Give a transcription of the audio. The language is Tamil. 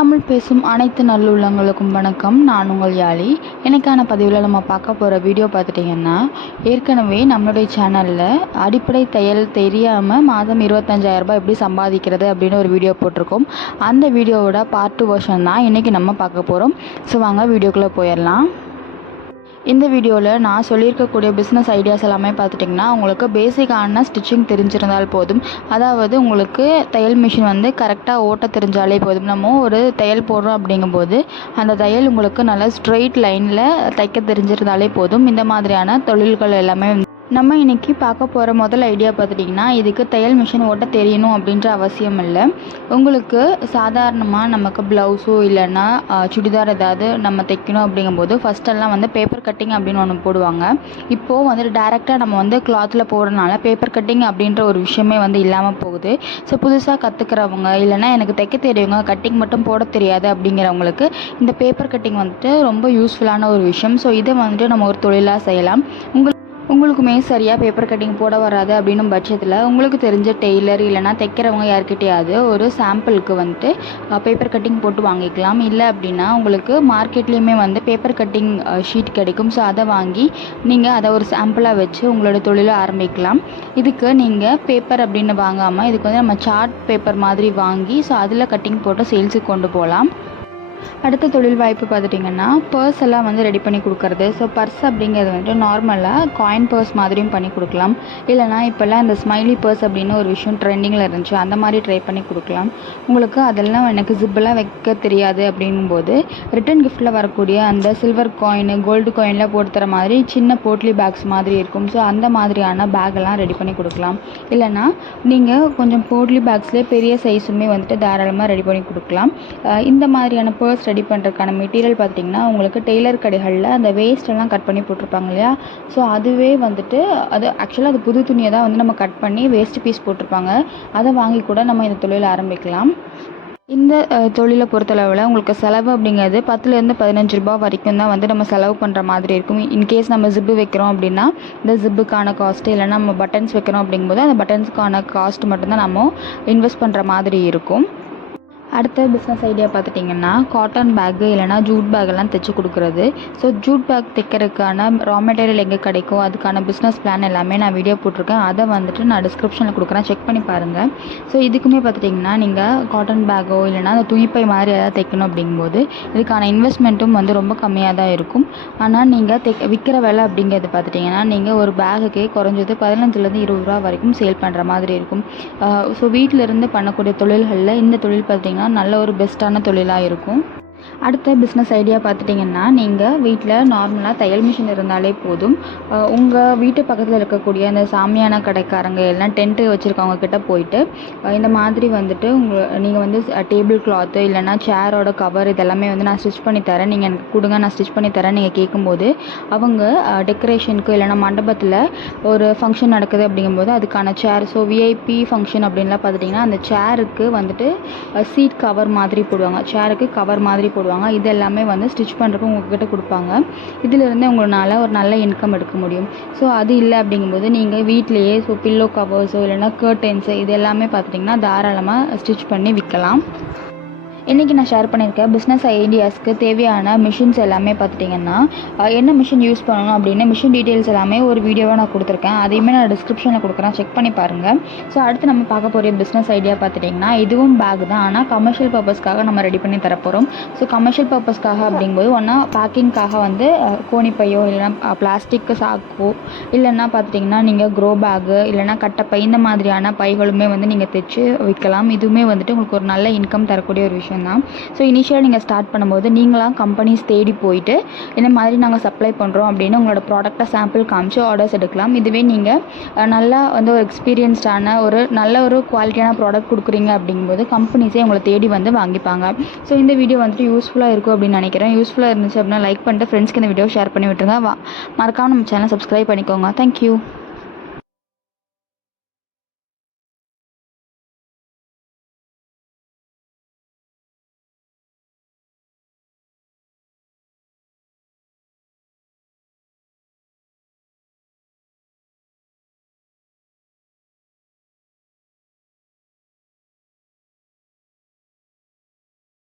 தமிழ் பேசும் அனைத்து நல்லுள்ளங்களுக்கும் வணக்கம். நான் உங்கள் யாழி. எனக்கான பதிவில் நம்ம பார்க்க போகிற வீடியோ பார்த்துட்டிங்கன்னா, ஏற்கனவே நம்மளுடைய சேனலில் அடிப்படை தையல் தெரியாமல் மாதம் 25,000 ரூபாய் எப்படி சம்பாதிக்கிறது அப்படின்னு ஒரு வீடியோ போட்டிருக்கோம். அந்த வீடியோவோட part 2 வெர்ஷன் தான் இன்றைக்கி நம்ம பார்க்க போகிறோம். ஸோ வாங்க வீடியோக்குள்ளே போயிடலாம். இந்த வீடியோவில் நான் சொல்லியிருக்கக்கூடிய பிஸ்னஸ் ஐடியாஸ் எல்லாமே பார்த்துட்டிங்கன்னா, உங்களுக்கு பேசிக்கான ஸ்டிச்சிங் தெரிஞ்சிருந்தால் போதும். அதாவது உங்களுக்கு தையல் மிஷின் வந்து கரெக்டாக ஓட்ட தெரிஞ்சாலே போதும். நம்ம ஒரு தையல் போடுறோம் அப்படிங்கும்போது அந்த தையல் உங்களுக்கு நல்லா ஸ்ட்ரெயிட் லைனில் தைக்க தெரிஞ்சிருந்தாலே போதும். இந்த மாதிரியான தொழில்கள் எல்லாமே நம்ம இன்றைக்கி பார்க்க போகிற முதல் ஐடியா பார்த்துட்டிங்கன்னா, இதுக்கு தையல் மிஷின் ஓட்ட தெரியணும் அப்படின்ற அவசியம் இல்லை. உங்களுக்கு சாதாரணமாக நமக்கு ப்ளவுஸோ இல்லைன்னா சுடிதார் ஏதாவது நம்ம தைக்கணும் அப்படிங்கும்போது ஃபஸ்ட்டெல்லாம் வந்து பேப்பர் கட்டிங் அப்படின்னு ஒன்று போடுவாங்க. இப்போது வந்துட்டு டேரெக்டாக நம்ம வந்து கிளாத்தில் போடுறதுனால பேப்பர் கட்டிங் அப்படின்ற ஒரு விஷயமே வந்து இல்லாமல் போகுது. ஸோ புதுசாக கற்றுக்கிறவங்க இல்லைனா எனக்கு தைக்க தெரியுங்க கட்டிங் மட்டும் போட தெரியாது அப்படிங்கிறவங்களுக்கு இந்த பேப்பர் கட்டிங் வந்துட்டு ரொம்ப யூஸ்ஃபுல்லான ஒரு விஷயம். ஸோ இதை வந்துட்டு நம்ம ஒரு தொழிலாக செய்யலாம். உங்களுக்குமே சரியாக பேப்பர் கட்டிங் போட வராது அப்படின்னும் பட்சத்தில் உங்களுக்கு தெரிஞ்ச டெய்லர் இல்லைனா தைக்கிறவங்க யார்கிட்டையாவது ஒரு சாம்பிளுக்கு வந்துட்டு பேப்பர் கட்டிங் போட்டு வாங்கிக்கலாம். இல்லை அப்படின்னா உங்களுக்கு மார்க்கெட்லேயுமே வந்து பேப்பர் கட்டிங் ஷீட் கிடைக்கும். ஸோ அதை வாங்கி நீங்கள் அதை ஒரு சாம்பிளாக வச்சு உங்களோட தொழிலை ஆரம்பிக்கலாம். இதுக்கு நீங்கள் பேப்பர் அப்படின்னு வாங்காமல் இதுக்கு வந்து நம்ம சார்ட் பேப்பர் மாதிரி வாங்கி ஸோ அதில் கட்டிங் போட்டு சேல்ஸுக்கு கொண்டு போகலாம். அடுத்த தொழில் வாய்ப்பு பார்த்துட்டிங்கன்னா, பர்ஸ் எல்லாம் வந்து ரெடி பண்ணி கொடுக்குறது. ஸோ பர்ஸ் அப்படிங்கிறது வந்துட்டு நார்மலாக காயின் பர்ஸ் மாதிரியும் பண்ணி கொடுக்கலாம். இல்லைனா இப்போல்லாம் இந்த ஸ்மைலி பர்ஸ் அப்படின்னு ஒரு விஷயம் ட்ரெண்டிங்கில் இருந்துச்சு, அந்த மாதிரி ட்ரை பண்ணி கொடுக்கலாம். உங்களுக்கு அதெல்லாம் எனக்கு ஜிப்பெல்லாம் வைக்க தெரியாது அப்படிங்கும்போது ரிட்டன் கிஃப்ட்டில் வரக்கூடிய அந்த சில்வர் காயின் கோல்டு காயினில் போட்டு தர மாதிரி சின்ன போட்லி பேக்ஸ் மாதிரி இருக்கும். ஸோ அந்த மாதிரியான பேக்கெல்லாம் ரெடி பண்ணி கொடுக்கலாம். இல்லைனா நீங்கள் கொஞ்சம் போட்லி பேக்ஸ்லேயே பெரிய சைஸுமே வந்துட்டு தாராளமாக ரெடி பண்ணி கொடுக்கலாம். இந்த மாதிரியான பர்ஸ் ரெடி பண்ணுறதுக்கான மெட்டீரியல் பார்த்திங்கன்னா, உங்களுக்கு டெய்லர் கடைகளில் அந்த வேஸ்ட்டெல்லாம் கட் பண்ணி போட்டிருப்பாங்க இல்லையா. ஸோ அதுவே வந்துட்டு அது ஆக்சுவலாக அது புது துணியை தான் வந்து நம்ம கட் பண்ணி வேஸ்ட் பீஸ் போட்டிருப்பாங்க. அதை வாங்கி கூட நம்ம இந்த தொழிலை ஆரம்பிக்கலாம். இந்த தொழிலை பொறுத்தளவில் உங்களுக்கு செலவு அப்படிங்கிறது 10லேருந்து 15 ரூபா வரைக்கும் தான் வந்து நம்ம செலவு பண்ணுற மாதிரி இருக்கும். இன்கேஸ் நம்ம ஜிப்பு வைக்கிறோம் அப்படின்னா இந்த ஜிப்புக்கான காஸ்ட்டு, இல்லைனா நம்ம பட்டன்ஸ் வைக்கிறோம் அப்படிங்கும்போது அந்த பட்டன்ஸுக்கான காஸ்ட் மட்டும்தான் நம்ம இன்வெஸ்ட் பண்ணுற மாதிரி இருக்கும். அடுத்த பிஸ்னஸ் ஐடியா பார்த்துட்டிங்கன்னா, காட்டன் பேக்கு இல்லைனா ஜூட் பேக்கெல்லாம் தைச்சி கொடுக்குறது. ஸோ ஜூட் பேக் தைக்கிறதுக்கான ரா மெட்டீரியல் எங்கே கிடைக்கும், அதுக்கான பிஸ்னஸ் பிளான் எல்லாமே நான் வீடியோ போட்டிருக்கேன். அதை வந்துட்டு நான் டிஸ்கிரிப்ஷனில் கொடுக்குறேன், செக் பண்ணி பாருங்கள். ஸோ இதுக்குமே பார்த்துட்டிங்கன்னா, நீங்கள் காட்டன் பேக்கோ இல்லைனா அந்த துணிப்பை மாதிரி ஏதாவது தைக்கணும் அப்படிங்கும்போது இதுக்கான இன்வெஸ்ட்மெண்ட்டும் வந்து ரொம்ப கம்மியாக தான் இருக்கும். ஆனால் நீங்கள் விற்கிற விலை அப்படிங்கிறது பார்த்துட்டிங்கன்னா, நீங்கள் ஒரு பேகுக்கே குறைஞ்சது 15லேருந்து 20 ரூபா வரைக்கும் சேல் பண்ணுற மாதிரி இருக்கும். ஸோ வீட்டிலேருந்து பண்ணக்கூடிய தொழில்களில் இந்த தொழில் பார்த்திங்கன்னா நல்ல ஒரு பெஸ்ட்டான தொழிலாக இருக்கும். அடுத்த பிஸ்னஸ் ஐடியா பார்த்துட்டிங்கன்னா, நீங்கள் வீட்டில் நார்மலாக தையல் மிஷின் இருந்தாலே போதும். உங்கள் வீட்டு பக்கத்தில் இருக்கக்கூடிய அந்த சாமியான கடைக்காரங்க எல்லாம் டென்ட்டு வச்சுருக்கவங்க கிட்ட போயிட்டு இந்த மாதிரி வந்துட்டு நீங்கள் வந்து டேபிள் கிளாத்து இல்லைனா சேரோட கவர் இதெல்லாமே வந்து நான் ஸ்டிச் பண்ணி தரேன், நீங்கள் எனக்கு கொடுங்க, நான் ஸ்டிச் பண்ணி தரேன் நீங்கள் கேட்கும்போது அவங்க டெக்கரேஷனுக்கு இல்லைனா மண்டபத்தில் ஒரு ஃபங்க்ஷன் நடக்குது அப்படிங்கும்போது அதுக்கான சேர், ஸோ விஐபி ஃபங்க்ஷன் அப்படின்லாம் பார்த்துட்டிங்கன்னா அந்த சேருக்கு வந்துட்டு சீட் கவர் மாதிரி போடுவாங்க, சேருக்கு கவர் மாதிரி போடுவாங்க. இது எல்லாமே வந்து ஸ்டிச் பண்ணுறதுக்கு உங்கள்கிட்ட கொடுப்பாங்க. இதிலிருந்து உங்களால் ஒரு நல்ல இன்கம் எடுக்க முடியும். ஸோ அது இல்லை அப்படிங்கும்போது நீங்கள் வீட்டிலையே ஸோ பில்லோ கவர்ஸோ இல்லைனா கர்டன்ஸு இது எல்லாமே பார்த்துட்டிங்கன்னா தாராளமாக ஸ்டிச் பண்ணி விற்கலாம். இன்றைக்கி நான் ஷேர் பண்ணியிருக்கேன் பிஸ்னஸ் ஐடியாஸ்க்கு தேவையான மிஷின்ஸ் எல்லாமே பார்த்துட்டிங்கன்னா, என்ன மிஷின் யூஸ் பண்ணணும் அப்படின்னு மிஷின் டீட்டெயில்ஸ் எல்லாமே ஒரு வீடியோவாக நான் கொடுத்துருக்கேன். அதையுமே நான் டிஸ்கிரிப்ஷனில் கொடுக்குறேன், செக் பண்ணி பாருங்கள். ஸோ அடுத்து நம்ம பார்க்க போகிற பிஸ்னஸ் ஐடியா பார்த்துட்டிங்கன்னா, இதுவும் பேக் தான், ஆனால் கமர்ஷியல் பர்பஸ்க்காக நம்ம ரெடி பண்ணி தரப்போகிறோம். ஸோ கமர்ஷியல் பர்பஸ்க்காக அப்படிங்கும்போது ஒன்றா பேக்கிங்காக வந்து கோணிப்பையோ இல்லைனா பிளாஸ்டிக் சாக்கோ இல்லைன்னா பார்த்துட்டிங்கன்னா நீங்கள் க்ரோ பேக்கு இல்லைனா கட்டப்பை இந்த மாதிரியான பைகளுமே வந்து நீங்கள் தைச்சி விற்கலாம். இதுவுமே வந்துட்டு உங்களுக்கு ஒரு நல்ல இன்கம் தரக்கூடிய ஒரு விஷயம் தான். ஸோ இனிஷியலாக நீங்கள் ஸ்டார்ட் பண்ணும்போது நீங்களாம் கம்பெனிஸ் தேடி போயிட்டு இந்த மாதிரி நாங்கள் சப்ளை பண்ணுறோம் அப்படின்னு உங்களோட ப்ராடக்டை சாம்பிள் காமிச்சு ஆர்டர்ஸ் எடுக்கலாம். இதுவே நீங்கள் நல்லா வந்து ஒரு எக்ஸ்பீரியன்ஸ்டான ஒரு நல்ல ஒரு குவாலிட்டியான ப்ராடக்ட் கொடுக்குறீங்க அப்படிங்கும்போது கம்பெனிஸே உங்களை தேடி வந்து வாங்கிப்பாங்க. ஸோ இந்த வீடியோ வந்துட்டு யூஸ்ஃபுல்லாக இருக்கும் அப்படின்னு நினைக்கிறேன். யூஸ்ஃபுல்லாக இருந்துச்சு அப்படின்னா லைக் பண்ணிட்டு ஃப்ரெண்ட்ஸ்க்கு இந்த வீடியோ ஷேர் பண்ணி விட்டுருங்க. மறக்காமல் நம்ம சேனல் சப்ஸ்கிரைப் பண்ணிக்கோங்க. தேங்க்யூ.